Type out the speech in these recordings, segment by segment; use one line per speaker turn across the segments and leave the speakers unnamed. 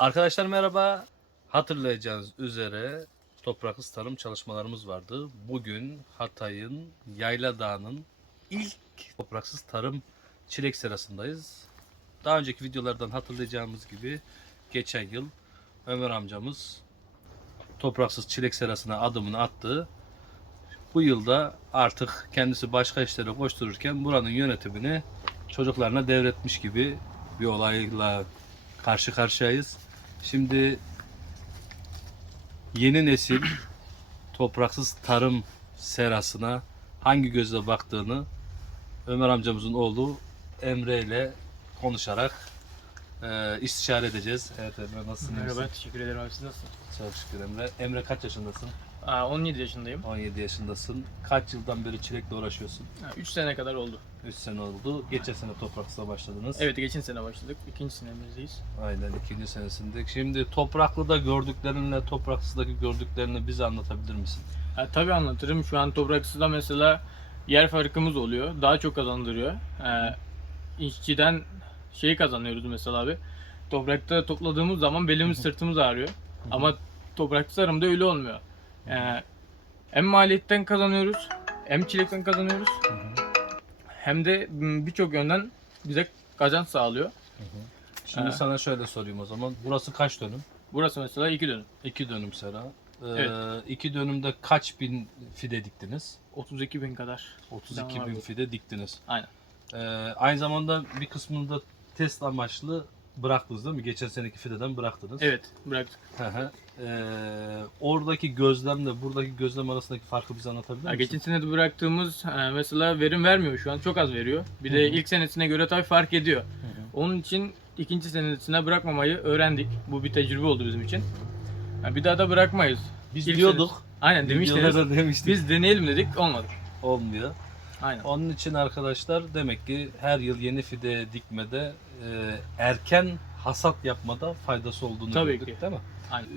Arkadaşlar merhaba. Hatırlayacağınız üzere topraksız tarım çalışmalarımız vardı. Bugün Hatay'ın Yayla Dağı'nın ilk topraksız tarım çilek serasındayız. Daha önceki videolardan hatırlayacağımız gibi geçen yıl Ömer amcamız topraksız çilek serasına adımını attı. Bu yılda artık kendisi başka işlere koştururken buranın yönetimini çocuklarına devretmiş gibi bir olayla karşı karşıyayız. Şimdi yeni nesil topraksız tarım serasına hangi gözle baktığını Ömer amcamızın oğlu Emre ile konuşarak e, istişare edeceğiz. Evet Emre nasılsın?
Merhaba, teşekkür ederim abi. Siz nasılsınız?
Çok şükür Emre. Emre kaç yaşındasın?
Aa, 17 yaşındayım.
17 yaşındasın. Kaç yıldan beri çilekle uğraşıyorsun?
3 sene kadar oldu.
3 sene oldu. Geçen sene topraksıza başladınız.
Evet, geçen sene başladık. İkinci senemizdeyiz.
Aynen ikinci senesinde. Şimdi topraklıda gördüklerinle topraksızdaki gördüklerini bize anlatabilir misin?
Ha, tabii anlatırım. Şu an topraksızda mesela yer farkımız oluyor. Daha çok kazandırıyor. Ee, işçiden şeyi kazanıyoruz mesela abi. Toprakta topladığımız zaman belimiz sırtımız ağrıyor. Ama topraksız tarımda öyle olmuyor. Ee, hem maliyetten kazanıyoruz, hem çilekten kazanıyoruz. Hem de birçok yönden bize kazanç sağlıyor.
Şimdi
Ee.
sana şöyle sorayım o zaman. Burası kaç dönüm?
Burası mesela iki dönüm.
2 dönüm sera. Ee,
Evet.
iki dönümde kaç bin fide diktiniz?
32 bin kadar.
32
Tamam
bin fide diktiniz.
Aynen.
Ee, aynı zamanda bir kısmını da test amaçlı bıraktınız değil mi? Geçen seneki fideden bıraktınız.
Evet bıraktık.
Hı hı. Ee, oradaki gözlemle buradaki gözlem arasındaki farkı bize anlatabilir
Ya
misin?
geçen sene de bıraktığımız e, mesela verim vermiyor şu an çok az veriyor. Bir de
Hı hı.
ilk senesine göre tabii fark ediyor.
hı.
Onun için ikinci senesine bırakmamayı öğrendik. Bu bir tecrübe oldu bizim için. Ya bir daha da bırakmayız.
Biz
İlk
diyorduk.
Aynen demiştiniz.
videolarda demiştik.
Biz deneyelim dedik olmadı.
Olmuyor.
Aynen.
Onun için arkadaşlar demek ki her yıl yeni fide dikmede e, erken hasat yapmada faydası olduğunu
Tabii
gördük
ki.
değil mi?
Aynen.
E,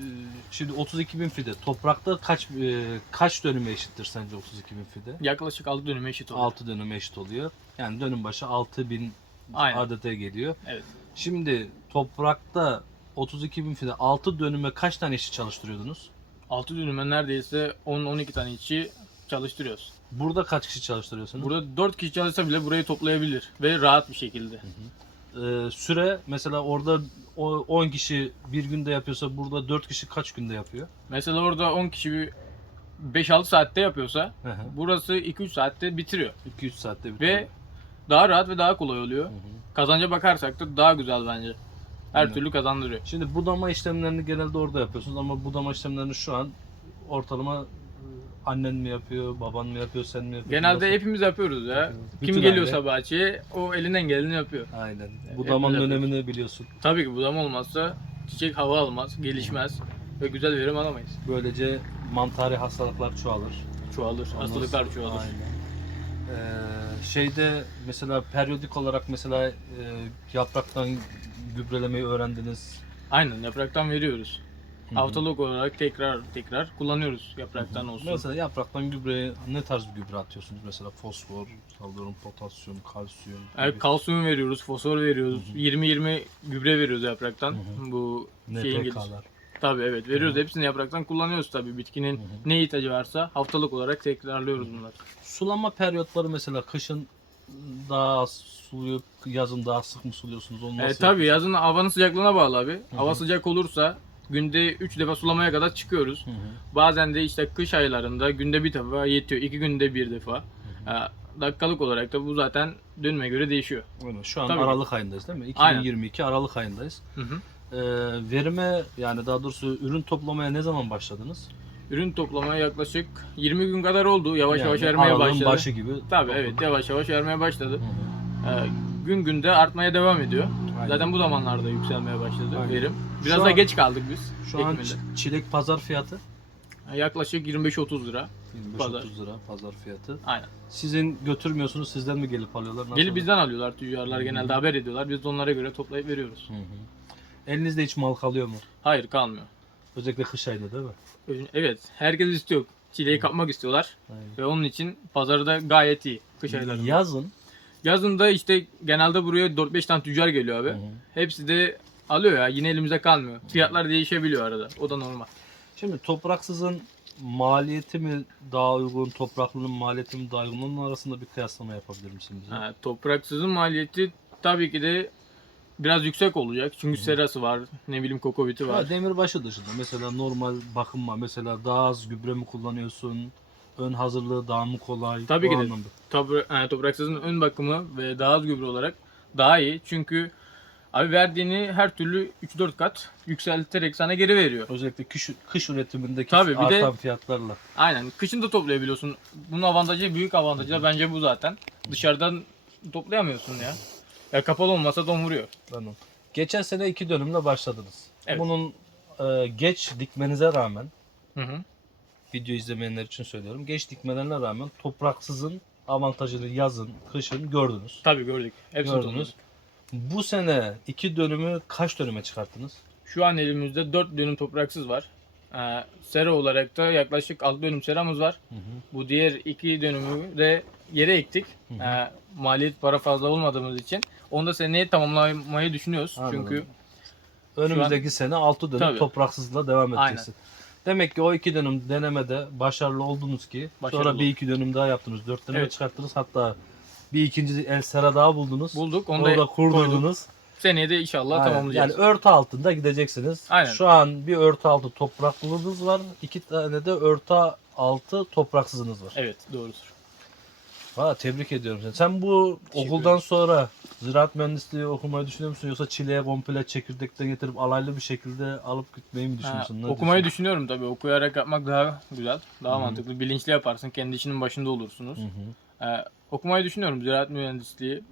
Şimdi 32 bin fide toprakta kaç e, kaç dönüme eşittir sence 32 bin fide?
Yaklaşık 6 dönüme eşit oluyor.
6 dönüme eşit oluyor. Yani dönüm başı 6 bin
Aynen.
adete geliyor.
Evet.
Şimdi toprakta 32 bin fide 6 dönüme kaç tane işçi çalıştırıyordunuz?
6 dönüme neredeyse 10-12 tane işçi çalıştırıyoruz.
Burada kaç kişi çalıştırıyorsunuz?
Burada 4 kişi çalışsa bile burayı toplayabilir ve rahat bir şekilde.
Ee, süre mesela orada o- 10 kişi bir günde yapıyorsa burada 4 kişi kaç günde yapıyor?
Mesela orada 10 kişi bir 5-6 saatte yapıyorsa
Hı hı.
burası 2-3 saatte bitiriyor.
2-3 saatte bitiyor.
Ve daha rahat ve daha kolay oluyor.
Hı hı.
Kazanca bakarsak da daha güzel bence. Her
Aynen.
türlü kazandırıyor.
Şimdi budama işlemlerini genelde orada yapıyorsunuz ama budama işlemlerini şu an ortalama annen mi yapıyor, baban mı yapıyor, sen mi yapıyorsun?
Genelde
Nasıl?
hepimiz yapıyoruz ya.
Bütün
Kim geliyorsa
aile.
bahçeye o elinden geleni yapıyor.
Aynen.
Hepimiz
Budamanın
yapıyoruz.
önemini biliyorsun.
Tabii ki budama olmazsa çiçek hava almaz, gelişmez ve güzel verim alamayız.
Böylece mantari hastalıklar çoğalır.
Çoğalır,
Ondan
hastalıklar
sonra-
çoğalır.
Aynen. Ee, şeyde mesela periyodik olarak mesela e, yapraktan gübrelemeyi öğrendiniz.
Aynen yapraktan veriyoruz. Haftalık olarak tekrar tekrar kullanıyoruz yapraktan olsun.
Mesela yapraktan gübre ne tarz bir gübre atıyorsunuz? Mesela fosfor, sallıyorum potasyum, kalsiyum.
Evet,
gibi.
kalsiyum veriyoruz, fosfor veriyoruz.
Hı hı.
20-20 gübre veriyoruz yapraktan.
Hı hı.
Bu şeyin geliş-
NPK'lar.
Tabii evet veriyoruz. Hepsini yapraktan kullanıyoruz tabii. Bitkinin ne ihtiyacı varsa haftalık olarak tekrarlıyoruz bunları.
Sulama periyotları mesela kışın daha az suluyup yazın daha sık mı suluyorsunuz? Onu
Evet,
nasıl
tabii yazın havanın sıcaklığına bağlı abi. Hava sıcak olursa günde 3 defa sulamaya kadar çıkıyoruz.
Hı hı.
Bazen de işte kış aylarında günde bir defa yetiyor. 2 günde bir defa.
hı.
Ha, dakikalık olarak da bu zaten dönüme göre değişiyor.
Öyle. Şu an
Tabii.
Aralık ayındayız değil mi?
Aynen.
2022 Aralık ayındayız.
Hı hı.
Ee, verime yani daha doğrusu ürün toplamaya ne zaman başladınız?
Ürün toplamaya yaklaşık 20 gün kadar oldu. Yavaş
Yani
yavaş ermeye
Aralığın
başladı.
başı gibi.
Tabii evet yavaş yavaş ermeye başladı.
Hı hı.
Ee, gün günde artmaya devam ediyor.
Aynen.
Zaten bu zamanlarda yükselmeye başladı
Aynen.
verim.
Şu
Biraz da
an-
geç kaldık biz.
Şu an
ekiminde.
ç- çilek pazar fiyatı
Yaklaşık 25-30 lira.
25-30
Pazar.
lira pazar fiyatı.
Aynen.
Sizin götürmüyorsunuz sizden mi gelip alıyorlar? Nasıl?
Gelip bizden alıyorlar tüccarlar
Hı.
genelde haber ediyorlar. Biz de onlara göre toplayıp veriyoruz.
Hı hı. Elinizde hiç mal kalıyor mu?
Hayır kalmıyor.
Özellikle kış ayında değil mi?
Evet herkes istiyor. Çileği kapmak istiyorlar.
Aynen.
Ve onun için pazarı da gayet iyi. Kış aylarında.
Yazın
Yazın da işte genelde buraya 4-5 tane tüccar geliyor abi.
Hı hı.
Hepsi de alıyor ya. Yine elimize kalmıyor. Fiyatlar değişebiliyor arada. O da normal.
Şimdi topraksızın maliyeti mi daha uygun, topraklının maliyeti mi daha uygun? Onun arasında bir kıyaslama yapabilir misin bize?
Ha, topraksızın maliyeti tabii ki de biraz yüksek olacak. Çünkü serası var, ne bileyim kokobiti var.
Ya demirbaşı dışında mesela normal bakım var. Mesela daha az gübre mi kullanıyorsun? Ön hazırlığı daha mı kolay?
Tabii
O
ki de.
anlamda.
Topra- yani topraksızın ön bakımı ve daha az gübre olarak daha iyi. Çünkü abi verdiğini her türlü 3-4 kat yükselterek sana geri veriyor.
Özellikle kış, kış üretimindeki
Tabii, bir de-
artan fiyatlarla.
Aynen. Kışın da toplayabiliyorsun. Bunun avantajı, büyük avantajı da bence bu zaten. Dışarıdan toplayamıyorsun ya. Ya kapalı olmasa don vuruyor.
Anladım. Geçen sene iki dönümle başladınız.
Evet.
Bunun e, geç dikmenize rağmen,
Hı hı.
Video izlemeyenler için söylüyorum. Geç dikmelerine rağmen topraksızın avantajını yazın, kışın gördünüz.
Tabii gördük. Hepsini
Gördünüz.
topladık.
Bu sene iki dönümü kaç dönüme çıkarttınız?
Şu an elimizde 4 dönüm topraksız var. Ee, sera olarak da yaklaşık 6 dönüm seramız var. Bu diğer iki dönümü de yere ektik.
Hı hı.
Ee, maliyet para fazla olmadığımız için. Onu da seneye tamamlamayı düşünüyoruz.
Anladım.
Çünkü
Önümüzdeki sene 6 dönüm
Tabii.
topraksızla devam edeceksin. Demek ki o iki dönüm denemede başarılı oldunuz ki
Başarılı
sonra bir
olduk.
iki dönüm daha yaptınız. Dört döneme
Evet.
çıkarttınız. Hatta bir ikinci el sera daha buldunuz.
bulduk. Onu da
da kurdurdunuz.
seneye de inşallah
Aynen.
tamamlayacağız.
Yani örtü altında gideceksiniz.
Aynen.
Şu an bir örtü altı topraklılığınız var. iki tane de örtü altı topraksızınız var.
Evet doğrudur.
Valla tebrik ediyorum seni. Sen bu
Teşekkür
okuldan
ederim.
sonra ziraat mühendisliği okumayı düşünüyor musun? Yoksa çileğe komple çekirdekten getirip alaylı bir şekilde alıp gitmeyi mi düşünüyorsun? Ne
okumayı düşünüyorum tabii. Okuyarak yapmak daha güzel, daha
Hı hı.
mantıklı. Bilinçli yaparsın, kendi işinin başında olursunuz. Ee, okumayı düşünüyorum. Ziraat mühendisliği.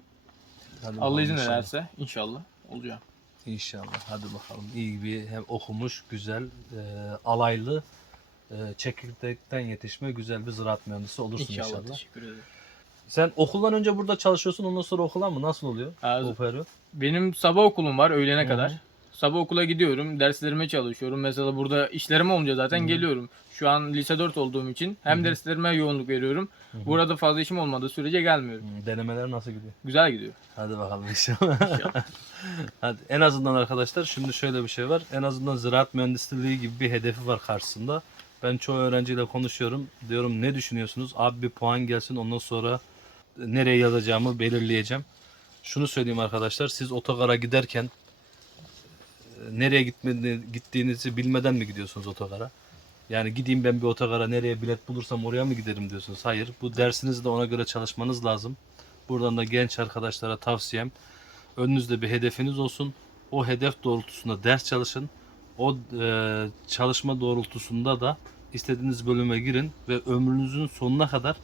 Hadi
Allah
bakalım
izin
inşallah.
ederse inşallah olacak.
İnşallah. Hadi bakalım. İyi bir hem okumuş, güzel, e, alaylı, e, çekirdekten yetişme güzel bir ziraat mühendisi olursun
İnşallah.
inşallah.
Teşekkür ederim.
Sen okuldan önce burada çalışıyorsun, ondan sonra okula mı? Nasıl oluyor? O periyot?
Benim sabah okulum var öğlene
Hı
kadar. Sabah okula gidiyorum, derslerime çalışıyorum. Mesela burada işlerim olunca zaten
Hı
geliyorum. Şu an lise 4 olduğum için hem
Hı hı.
derslerime yoğunluk veriyorum.
hı.
Burada fazla işim olmadığı sürece gelmiyorum.
Hmm, Denemeler nasıl gidiyor?
Güzel gidiyor.
Hadi bakalım inşallah.
İnşallah.
Hadi en azından arkadaşlar şimdi şöyle bir şey var. En azından ziraat mühendisliği gibi bir hedefi var karşısında. Ben çoğu öğrenciyle konuşuyorum. Diyorum ne düşünüyorsunuz? Abi bir puan gelsin ondan sonra nereye yazacağımı belirleyeceğim. Şunu söyleyeyim arkadaşlar. Siz otogara giderken e, nereye gittiğinizi bilmeden mi gidiyorsunuz otogara? Yani gideyim ben bir otogara nereye bilet bulursam oraya mı giderim diyorsunuz? Hayır. Bu dersinizi de ona göre çalışmanız lazım. Buradan da genç arkadaşlara tavsiyem önünüzde bir hedefiniz olsun. O hedef doğrultusunda ders çalışın. O e, çalışma doğrultusunda da istediğiniz bölüme girin ve ömrünüzün sonuna kadar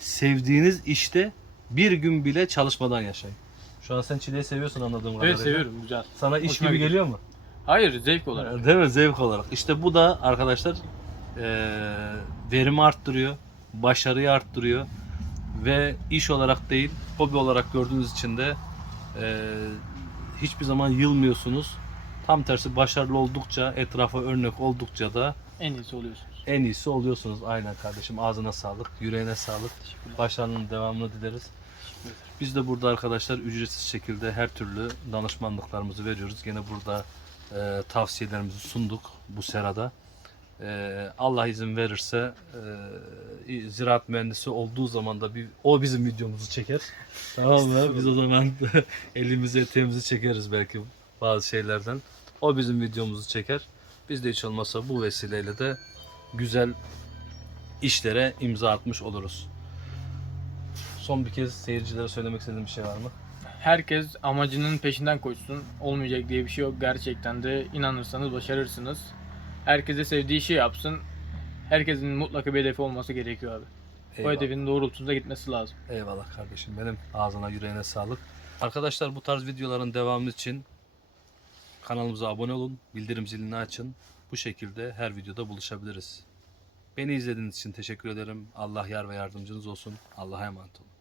sevdiğiniz işte bir gün bile çalışmadan yaşayın. Şu an sen çileyi seviyorsun anladığım kadarıyla.
evet seviyorum güzel.
Sana iş
Hoşuma
gibi
gidiyor.
geliyor mu?
Hayır zevk olarak.
Değil mi? Zevk olarak. İşte bu da arkadaşlar e, verimi arttırıyor, başarıyı arttırıyor ve iş olarak değil, hobi olarak gördüğünüz için de e, hiçbir zaman yılmıyorsunuz. Tam tersi başarılı oldukça, etrafa örnek oldukça da
En iyisi oluyorsunuz.
En iyisi oluyorsunuz. Aynen kardeşim. Ağzına sağlık, yüreğine sağlık. Başarının devamını dileriz. Biz de burada arkadaşlar ücretsiz şekilde her türlü danışmanlıklarımızı veriyoruz. Gene burada e, tavsiyelerimizi sunduk bu serada. E, Allah izin verirse e, ziraat mühendisi olduğu zaman da bir, o bizim videomuzu çeker. Tamam mı? Biz o zaman elimizi eteğimizi çekeriz belki bazı şeylerden. O bizim videomuzu çeker. Biz de hiç olmazsa bu vesileyle de güzel işlere imza atmış oluruz. Son bir kez seyircilere söylemek istediğim bir şey var mı?
Herkes amacının peşinden koşsun. Olmayacak diye bir şey yok. Gerçekten de inanırsanız başarırsınız. Herkese sevdiği işi yapsın. Herkesin mutlaka bir hedefi olması gerekiyor abi. O
Eyvallah.
hedefin doğrultusunda gitmesi lazım.
Eyvallah kardeşim benim. Ağzına yüreğine sağlık. Arkadaşlar bu tarz videoların devamı için kanalımıza abone olun. Bildirim zilini açın. Bu şekilde her videoda buluşabiliriz. Beni izlediğiniz için teşekkür ederim. Allah yar ve yardımcınız olsun. Allah'a emanet olun.